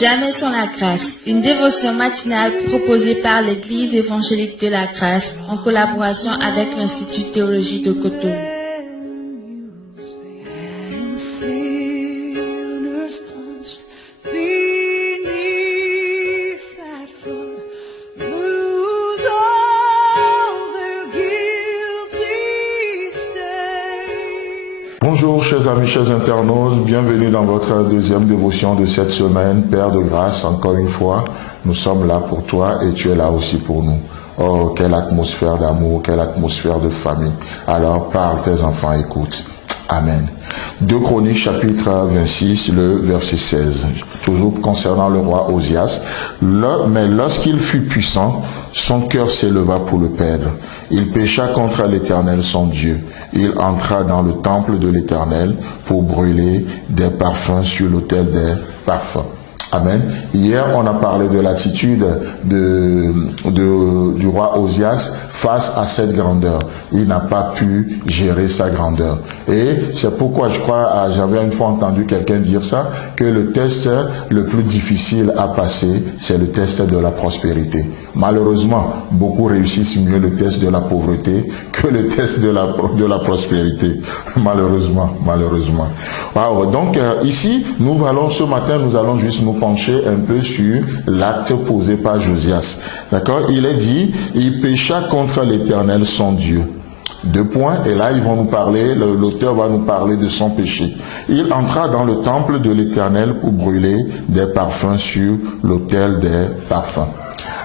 Jamais sans la grâce, une dévotion matinale proposée par l'Église évangélique de la grâce en collaboration avec l'Institut théologie de Cotonou. Bonjour chers amis, chers internautes, bienvenue dans votre deuxième dévotion de cette semaine. Père de grâce, encore une fois, nous sommes là pour toi et tu es là aussi pour nous. Oh, quelle atmosphère d'amour, quelle atmosphère de famille. Alors parle, tes enfants écoutent. Amen. 2 Chroniques chapitre 26, le verset 16. Toujours concernant le roi Osias. Mais lorsqu'il fut puissant, son cœur s'éleva pour le perdre. Il pécha contre l'Éternel son Dieu. Il entra dans le temple de l'Éternel pour brûler des parfums sur l'autel des parfums. Amen. Hier, on a parlé de l'attitude du roi Osias face à cette grandeur. Il n'a pas pu gérer sa grandeur. Et c'est pourquoi je crois, j'avais une fois entendu quelqu'un dire ça, que le test le plus difficile à passer, c'est le test de la prospérité. Malheureusement, beaucoup réussissent mieux le test de la pauvreté que le test de la prospérité. Malheureusement. Wow. Donc, ici, ce matin, nous allons juste nous pencher un peu sur l'acte posé par Josias. D'accord? Il est dit, il pécha contre l'Éternel son Dieu. 2 points, et là ils vont nous parler, l'auteur va nous parler de son péché. Il entra dans le temple de l'Éternel pour brûler des parfums sur l'autel des parfums.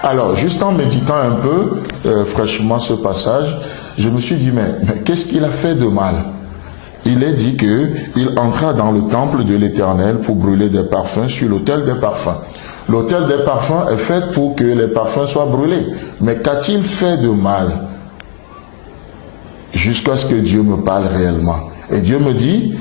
Alors, juste en méditant un peu fraîchement ce passage, je me suis dit, mais qu'est-ce qu'il a fait de mal? Il est dit qu'il entra dans le temple de l'Éternel pour brûler des parfums sur l'autel des parfums. L'autel des parfums est fait pour que les parfums soient brûlés. Mais qu'a-t-il fait de mal? Jusqu'à ce que Dieu me parle réellement. Et Dieu me dit,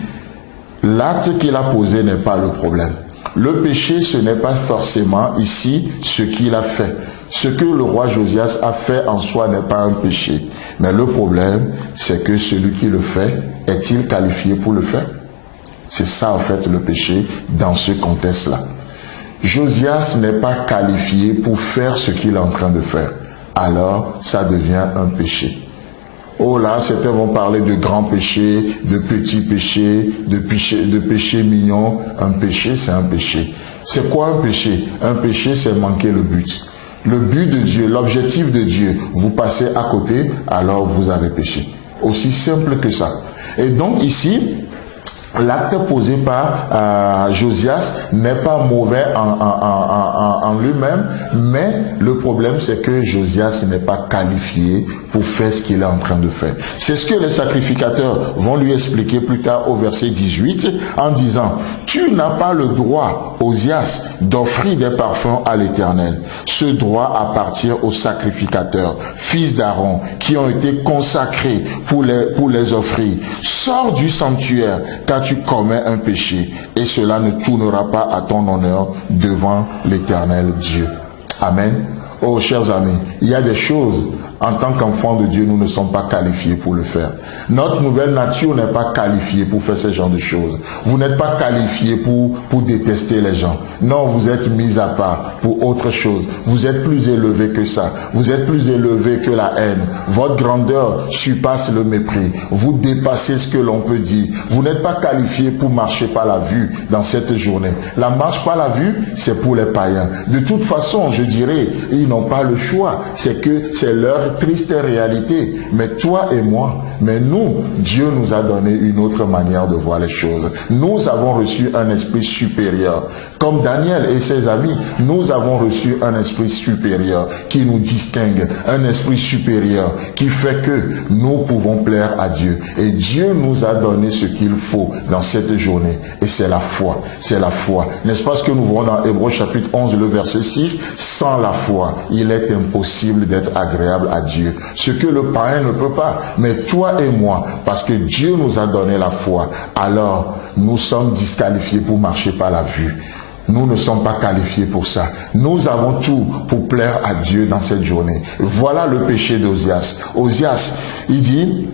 l'acte qu'il a posé n'est pas le problème. Le péché, ce n'est pas forcément ici ce qu'il a fait. Ce que le roi Josias a fait en soi n'est pas un péché. Mais le problème, c'est que celui qui le fait, est-il qualifié pour le faire? C'est ça en fait le péché dans ce contexte-là. Josias n'est pas qualifié pour faire ce qu'il est en train de faire. Alors, ça devient un péché. Oh là, certains vont parler de grands péchés, de petits péchés, de péchés mignons. Un péché, c'est un péché. C'est quoi un péché? Un péché, c'est manquer le but. Le but de Dieu, l'objectif de Dieu, vous passez à côté, alors vous avez péché. Aussi simple que ça. Et donc ici, l'acte posé par Josias n'est pas mauvais en lui-même, mais le problème c'est que Josias n'est pas qualifié pour faire ce qu'il est en train de faire. C'est ce que les sacrificateurs vont lui expliquer plus tard au verset 18 en disant, tu n'as pas le droit, Osias, d'offrir des parfums à l'Éternel. Ce droit appartient aux sacrificateurs, fils d'Aaron, qui ont été consacrés pour les offrir. Sors du sanctuaire, car tu commets un péché, et cela ne tournera pas à ton honneur devant l'Éternel Dieu. Amen. Oh, chers amis, il y a des choses, en tant qu'enfants de Dieu, nous ne sommes pas qualifiés pour le faire. Notre nouvelle nature n'est pas qualifiée pour faire ce genre de choses. Vous n'êtes pas qualifiés pour détester les gens. Non, vous êtes mis à part pour autre chose. Vous êtes plus élevé que ça. Vous êtes plus élevé que la haine. Votre grandeur surpasse le mépris. Vous dépassez ce que l'on peut dire. Vous n'êtes pas qualifiés pour marcher par la vue dans cette journée. La marche par la vue, c'est pour les païens. De toute façon, je dirais, ils n'ont pas le choix. C'est leur triste réalité. Mais toi et moi, mais nous, Dieu nous a donné une autre manière de voir les choses. Nous avons reçu un esprit supérieur. Comme Daniel et ses amis, nous avons reçu un esprit supérieur qui nous distingue, un esprit supérieur qui fait que nous pouvons plaire à Dieu. Et Dieu nous a donné ce qu'il faut dans cette journée. Et c'est la foi. C'est la foi. N'est-ce pas ce que nous voyons dans Hébreux chapitre 11, le verset 6? Sans la foi, il est impossible d'être agréable à Dieu. Ce que le païen ne peut pas. Mais toi et moi, parce que Dieu nous a donné la foi, alors nous sommes disqualifiés pour marcher par la vue. Nous ne sommes pas qualifiés pour ça. Nous avons tout pour plaire à Dieu dans cette journée. Voilà le péché d'Osias. Osias, il dit,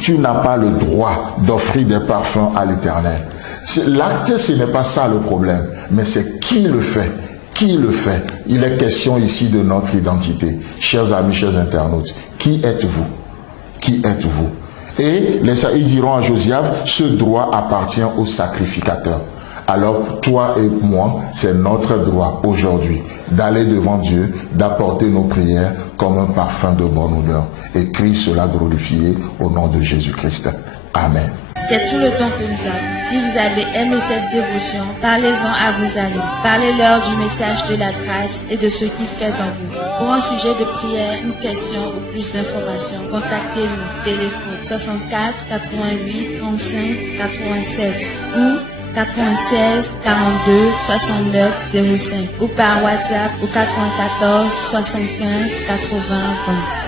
tu n'as pas le droit d'offrir des parfums à l'Éternel. L'acte, ce n'est pas ça le problème, mais c'est qui le fait. Qui le fait? Il est question ici de notre identité. Chers amis, chers internautes, qui êtes-vous? Qui êtes-vous? Et ils diront à Josiaphe, ce droit appartient au sacrificateur. Alors toi et moi, c'est notre droit aujourd'hui d'aller devant Dieu, d'apporter nos prières comme un parfum de bonne odeur. Et Christ sera glorifié au nom de Jésus-Christ. Amen. C'est tout le temps que nous avons. Si vous avez aimé cette dévotion, parlez-en à vos amis. Parlez-leur du message de la grâce et de ce qu'il fait en vous. Pour un sujet de prière, une question ou plus d'informations, contactez-nous. Téléphone 64 88 35 87 ou 96 42 69 05 ou par WhatsApp au 94 75 80 20.